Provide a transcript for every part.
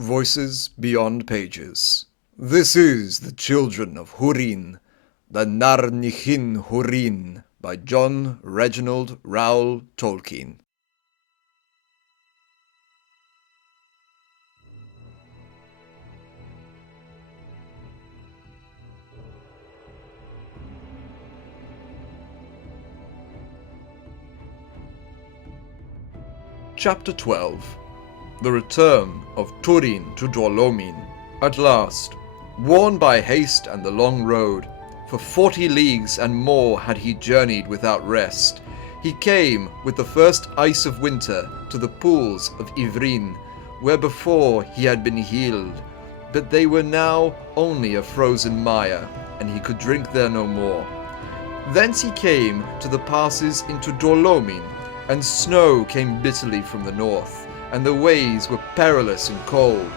Voices Beyond Pages. This is The Children of Hurin, the Narnichin Hurin, by John Reginald Rowell Tolkien. Chapter 12. The Return of Turin to Dor-Lomin. At last, worn by haste and the long road, for 40 leagues and more had he journeyed without rest, he came with the first ice of winter to the pools of Hurin, where before he had been healed, but they were now only a frozen mire, and he could drink there no more. Thence he came to the passes into Dor-Lomin, and snow came bitterly from the north, and the ways were perilous and cold.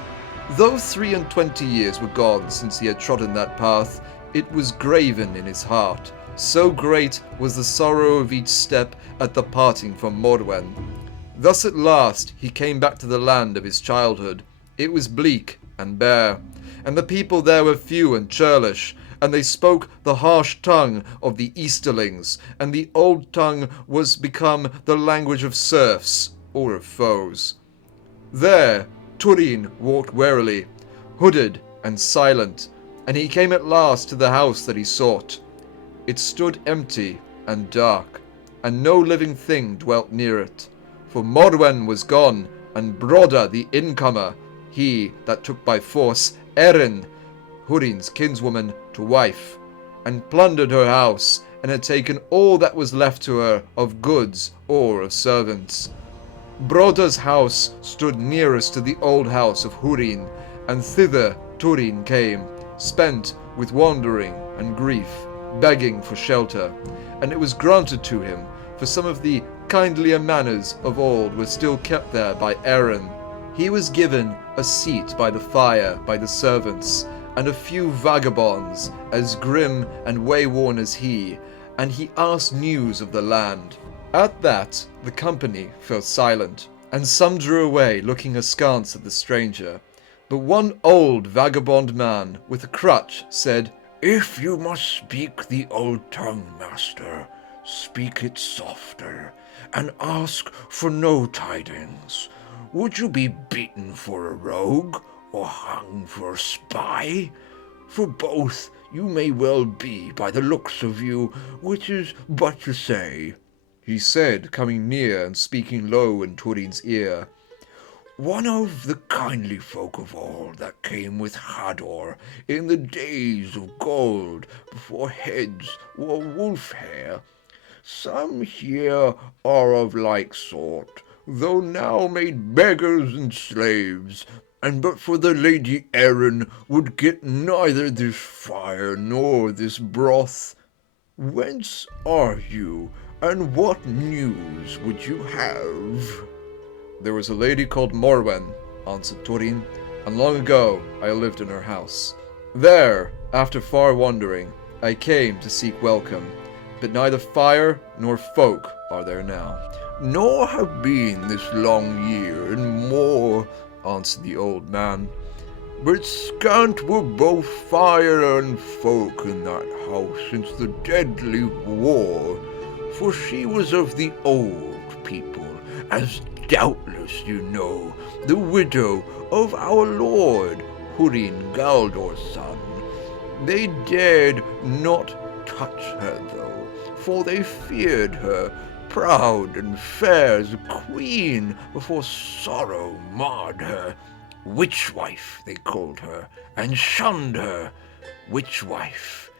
Though 23 years were gone since he had trodden that path, it was graven in his heart. So great was the sorrow of each step at the parting from Morwen. Thus at last he came back to the land of his childhood. It was bleak and bare, and the people there were few and churlish, and they spoke the harsh tongue of the Easterlings, and the old tongue was become the language of serfs or of foes. There Turin walked warily, hooded and silent, and he came at last to the house that he sought. It stood empty and dark, and no living thing dwelt near it, for Morwen was gone, and Broda the incomer, he that took by force Erin, Hurin's kinswoman, to wife, and plundered her house, and had taken all that was left to her of goods or of servants. Broda's house stood nearest to the old house of Hurin, and thither Turin came, spent with wandering and grief, begging for shelter, and it was granted to him, for some of the kindlier manners of old were still kept there by Erin. He was given a seat by the fire by the servants, and a few vagabonds as grim and wayworn as he, and he asked news of the land. At that the company fell silent, and some drew away, looking askance at the stranger. But one old vagabond man with a crutch said, "If you must speak the old tongue, master, speak it softer, and ask for no tidings. Would you be beaten for a rogue, or hung for a spy? For both you may well be by the looks of you, which is but to say," he said, coming near and speaking low in Turin's ear, "one of the kindly folk of old that came with Hador in the days of gold, before heads wore wolf hair. Some here are of like sort, though now made beggars and slaves, and but for the Lady Erin would get neither this fire nor this broth. Whence are you, and what news would you have?" "There was a lady called Morwen," answered Turin, "and long ago I lived in her house. There, after far wandering, I came to seek welcome, but neither fire nor folk are there now." "Nor have been this long year and more," answered the old man, "but scant were both fire and folk in that house since the deadly war, for she was of the old people, as doubtless you know, the widow of our lord, Hurin Galdor's son. They dared not touch her, though, for they feared her, proud and fair as a queen, before sorrow marred her. Witch-wife they called her, and shunned her. Witch-wife,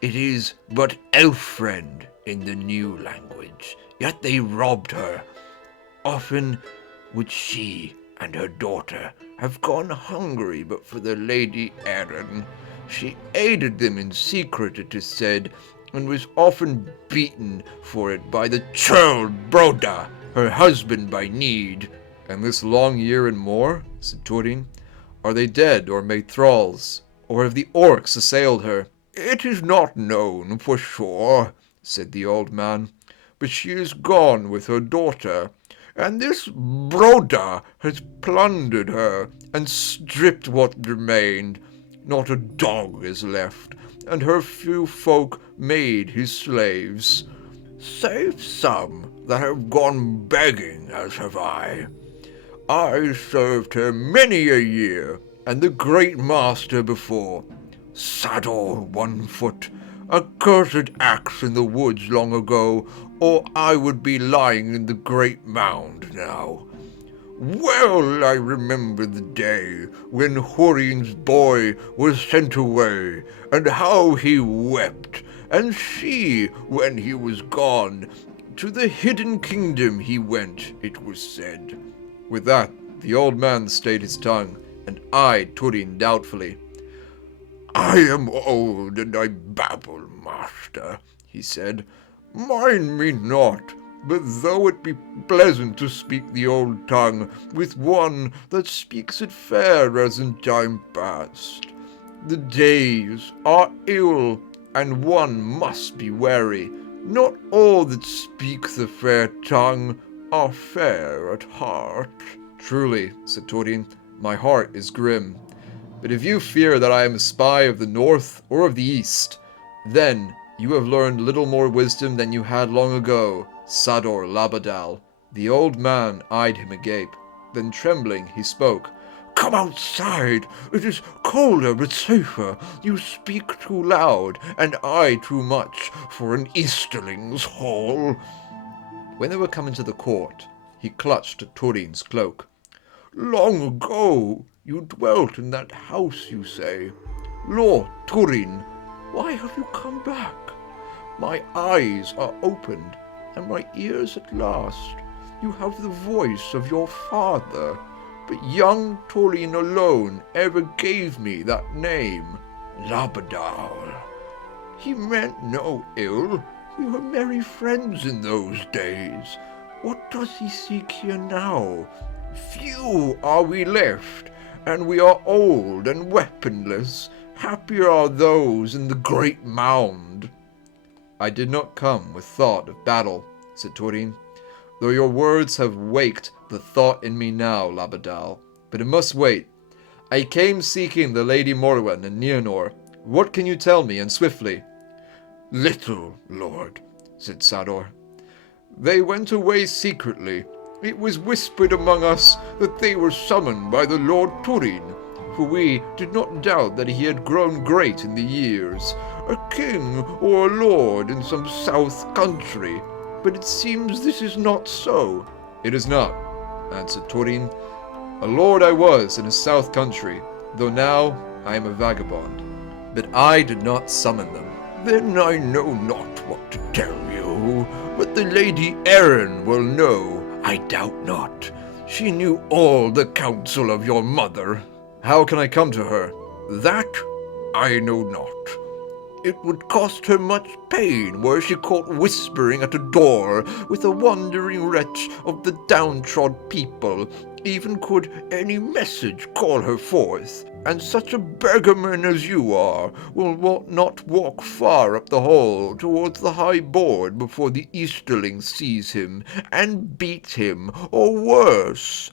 it is but elf-friend in the new language, yet they robbed her. Often would she and her daughter have gone hungry but for the Lady Erin. She aided them in secret, it is said, and was often beaten for it by the churl Broda, her husband by need." "And this long year and more," said Turin, "are they dead or made thralls, or have the orcs assailed her?" "It is not known for sure," said the old man, "but she is gone with her daughter, and this Broda has plundered her, and stripped what remained. Not a dog is left, and her few folk made his slaves, save some that have gone begging, as have I. I served her many a year, and the great master before. Saddle 1 foot, a cursed axe in the woods long ago, or I would be lying in the great mound now. Well I remember the day when Hurin's boy was sent away, and how he wept, and she, when he was gone, to the hidden kingdom he went, it was said. With that, the old man stayed his tongue, and eyed Turin doubtfully. I am old, and I babble, master, he said. Mind me not, but though it be pleasant to speak the old tongue with one that speaks it fair as in time past, the days are ill, and one must be wary. Not all that speak the fair tongue are fair at heart. Truly, said Turin, my heart is grim. But if you fear that I am a spy of the north or of the east, then you have learned little more wisdom than you had long ago, Sador Labadal. The old man eyed him agape. Then trembling he spoke. Come outside. It is colder but safer. You speak too loud, and I too much for an Easterlings' hall. When they were come into the court, he clutched at Turin's cloak. Long ago you dwelt in that house, you say. Lord Turin, why have you come back? My eyes are opened, and my ears at last. You have the voice of your father, but young Turin alone ever gave me that name, Labadal. He meant no ill. We were merry friends in those days. What does he seek here now? Few are we left, and we are old and weaponless. Happier are those in the great mound. I did not come with thought of battle, said Turin, though your words have waked the thought in me now, Labadal. But it must wait. I came seeking the Lady Morwen and Nienor. What can you tell me, and swiftly? Little, lord, said Sador. They went away secretly. It was whispered among us that they were summoned by the Lord Turin, for we did not doubt that he had grown great in the years, a king or a lord in some south country. But it seems this is not so. It is not, answered Turin. A lord I was in a south country, though now I am a vagabond. But I did not summon them. Then I know not what to tell you, but the Lady Erin will know, I doubt not. She knew all the counsel of your mother. How can I come to her? That I know not. It would cost her much pain were she caught whispering at a door with a wandering wretch of the downtrodden people. Even could any message call her forth, and such a beggarman as you are will not walk far up the hall towards the high board before the Easterlings seize him and beat him, or worse.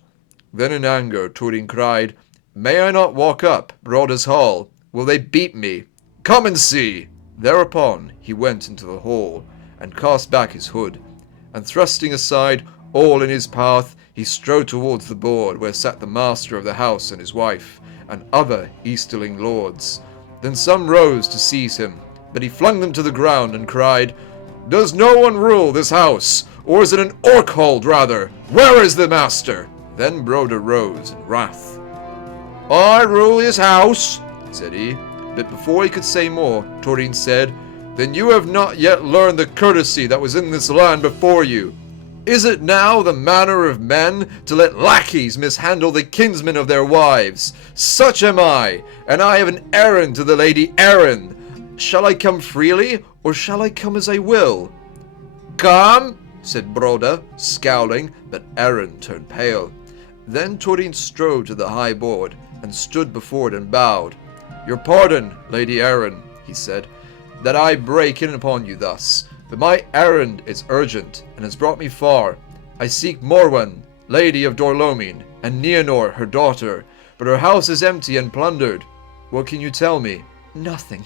Then in anger Turin cried, May I not walk up Broda's hall? Will they beat me? Come and see! Thereupon he went into the hall, and cast back his hood, and thrusting aside all in his path, he strode towards the board where sat the master of the house and his wife, and other Easterling lords. Then some rose to seize him, but he flung them to the ground and cried, Does no one rule this house, or is it an orc-hold rather? Where is the master? Then Broda rose in wrath. I rule his house, said he, but before he could say more, Turin said, Then you have not yet learned the courtesy that was in this land before you. Is it now the manner of men to let lackeys mishandle the kinsmen of their wives? Such am I, and I have an errand to the Lady Erin. Shall I come freely, or shall I come as I will? Come, said Broda, scowling, but Erin turned pale. Then Turin strode to the high board, and stood before it and bowed. Your pardon, Lady Erin, he said, that I break in upon you thus. But my errand is urgent, and has brought me far. I seek Morwen, Lady of Dor-Lomin, and Nienor, her daughter, but her house is empty and plundered. What can you tell me?" "Nothing,"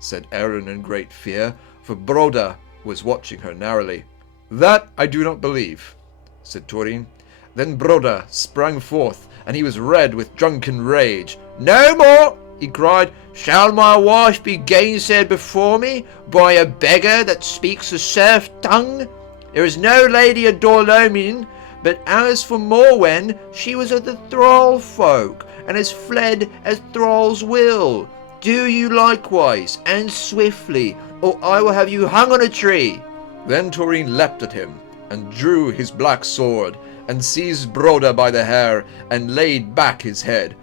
said Erin in great fear, for Broda was watching her narrowly. "That I do not believe," said Turin. Then Broda sprang forth, and he was red with drunken rage. "No more!" he cried. "Shall my wife be gainsaid before me by a beggar that speaks a serf tongue? There is no lady of Dor-Lomin, but as for Morwen, she was of the thrall folk, and has fled as thralls will. Do you likewise, and swiftly, or I will have you hung on a tree." Then Turin leapt at him, and drew his black sword, and seized Broda by the hair, and laid back his head.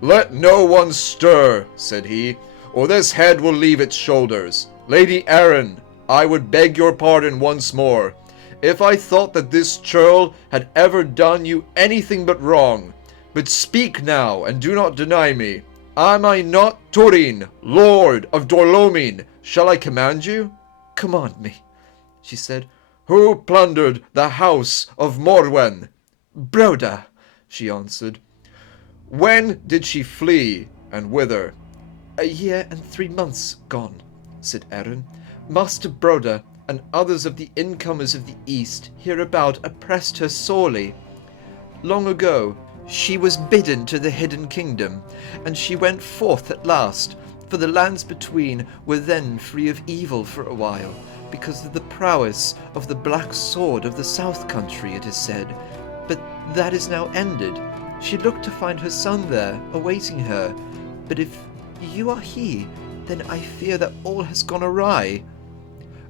"Let no one stir," said he, "or this head will leave its shoulders. Lady Erin, I would beg your pardon once more, if I thought that this churl had ever done you anything but wrong. But speak now, and do not deny me. Am I not Turin, Lord of Dor-Lomin? Shall I command you?" "Command me," she said. "Who plundered the house of Morwen?" "Broda," she answered. "When did she flee, and whither?" "A year and 3 months gone," said Erin. "Master Broda and others of the incomers of the East hereabout oppressed her sorely. Long ago she was bidden to the hidden kingdom, and she went forth at last, for the lands between were then free of evil for a while, because of the prowess of the black sword of the south country, it is said. But that is now ended. She looked to find her son there, awaiting her. But if you are he, then I fear that all has gone awry."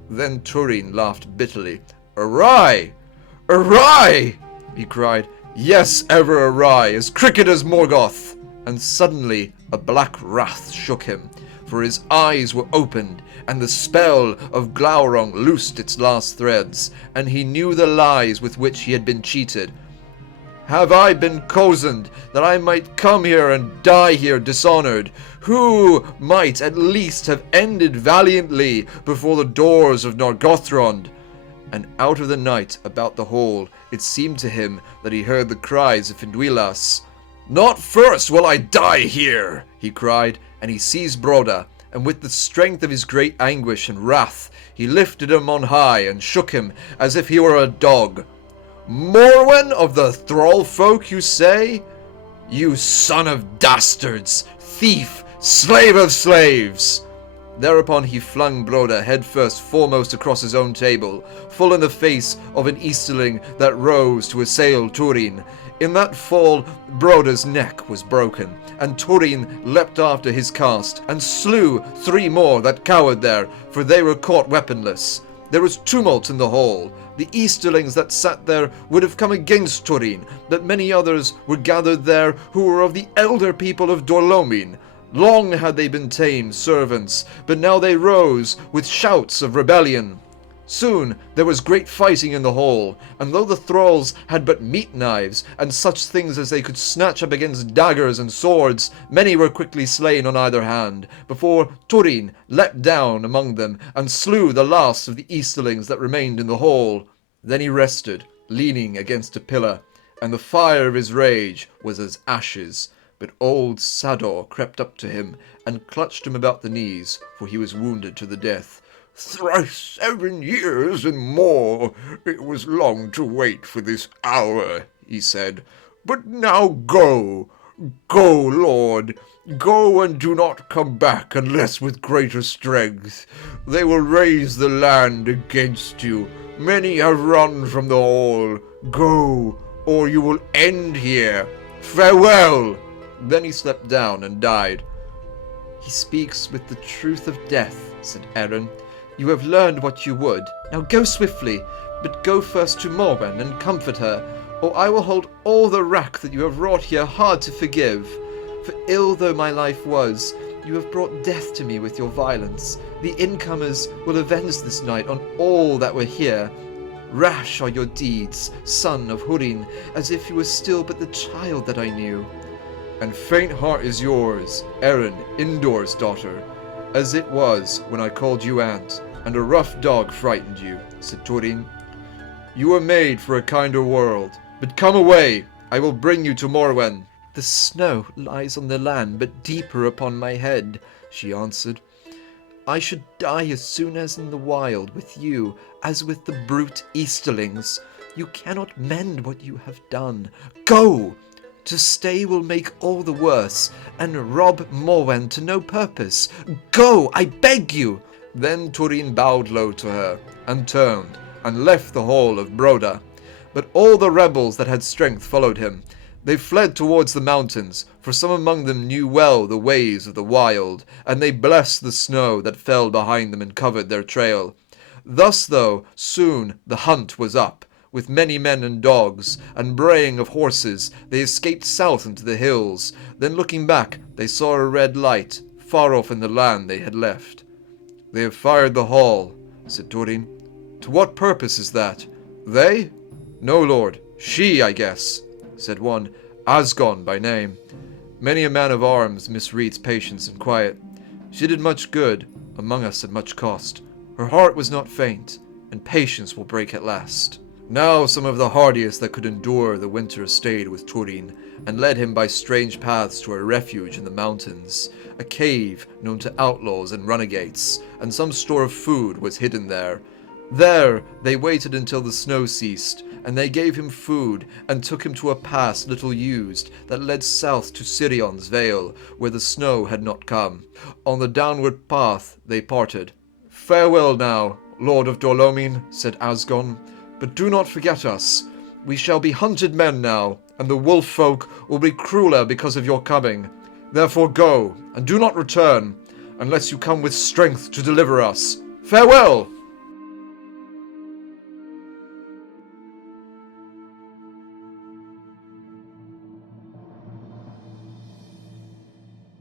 Then Turin laughed bitterly. "Awry! Awry!" he cried. "Yes, ever awry, as crooked as Morgoth!" And suddenly a black wrath shook him, for his eyes were opened, and the spell of Glaurung loosed its last threads, and he knew the lies with which he had been cheated. "Have I been cozened that I might come here and die here dishonored? Who might at least have ended valiantly before the doors of Nargothrond?" And out of the night about the hall it seemed to him that he heard the cries of Finduilas. "Not first will I die here!" he cried, and he seized Broda, and with the strength of his great anguish and wrath he lifted him on high and shook him as if he were a dog. "Morwen of the thrall folk, you say? You son of dastards, thief, slave of slaves!" Thereupon he flung Broda headfirst foremost across his own table, full in the face of an Easterling that rose to assail Turin. In that fall Broda's neck was broken, and Turin leapt after his cast, and slew 3 more that cowered there, for they were caught weaponless. There was tumult in the hall. The Easterlings that sat there would have come against Turin, but many others were gathered there who were of the elder people of Dor-Lomin. Long had they been tame servants, but now they rose with shouts of rebellion. Soon there was great fighting in the hall, and though the thralls had but meat knives and such things as they could snatch up against daggers and swords, many were quickly slain on either hand, before Turin leapt down among them and slew the last of the Easterlings that remained in the hall. Then he rested, leaning against a pillar, and the fire of his rage was as ashes. But old Sador crept up to him and clutched him about the knees, for he was wounded to the death. "Thrice 7 years and more. It was long to wait for this hour," he said. "But now go. Go, Lord. Go, and do not come back unless with greater strength. They will raise the land against you. Many have run from the hall. Go, or you will end here. Farewell." Then he slept down and died. "He speaks with the truth of death," said Erin. "You have learned what you would. Now go swiftly, but go first to Morwen and comfort her, or I will hold all the wrack that you have wrought here hard to forgive. For ill though my life was, you have brought death to me with your violence. The incomers will avenge this night on all that were here. Rash are your deeds, son of Hurin, as if you were still but the child that I knew." "And faint heart is yours, Erin, Indor's daughter, as it was when I called you aunt, and a rough dog frightened you," said Turin. "You were made for a kinder world, but come away, I will bring you to Morwen." The snow lies on the land, but deeper upon my head, she answered. I should die as soon as in the wild with you, as with the brute Easterlings. You cannot mend what you have done. Go! To stay will make all the worse, and rob Morwen to no purpose. Go, I beg you! Then Turin bowed low to her, and turned, and left the hall of Broda. But all the rebels that had strength followed him. They fled towards the mountains, for some among them knew well the ways of the wild, and they blessed the snow that fell behind them and covered their trail. Thus, though, soon the hunt was up. With many men and dogs, and braying of horses, they escaped south into the hills. Then looking back, they saw a red light, far off in the land they had left. They have fired the hall, said Turin. To what purpose is that? They? No, lord, she, I guess, said one, Asgon by name. Many a man of arms misreads patience and quiet. She did much good, among us at much cost. Her heart was not faint, and patience will break at last. Now some of the hardiest that could endure the winter stayed with Turin, and led him by strange paths to a refuge in the mountains, a cave known to outlaws and runagates, and some store of food was hidden there. There they waited until the snow ceased, and they gave him food, and took him to a pass little used, that led south to Sirion's vale, where the snow had not come. On the downward path they parted. Farewell now, Lord of Dor-Lomin, said Asgon, but do not forget us. We shall be hunted men now, and the wolf folk will be crueler because of your coming. Therefore go, and do not return, unless you come with strength to deliver us. Farewell!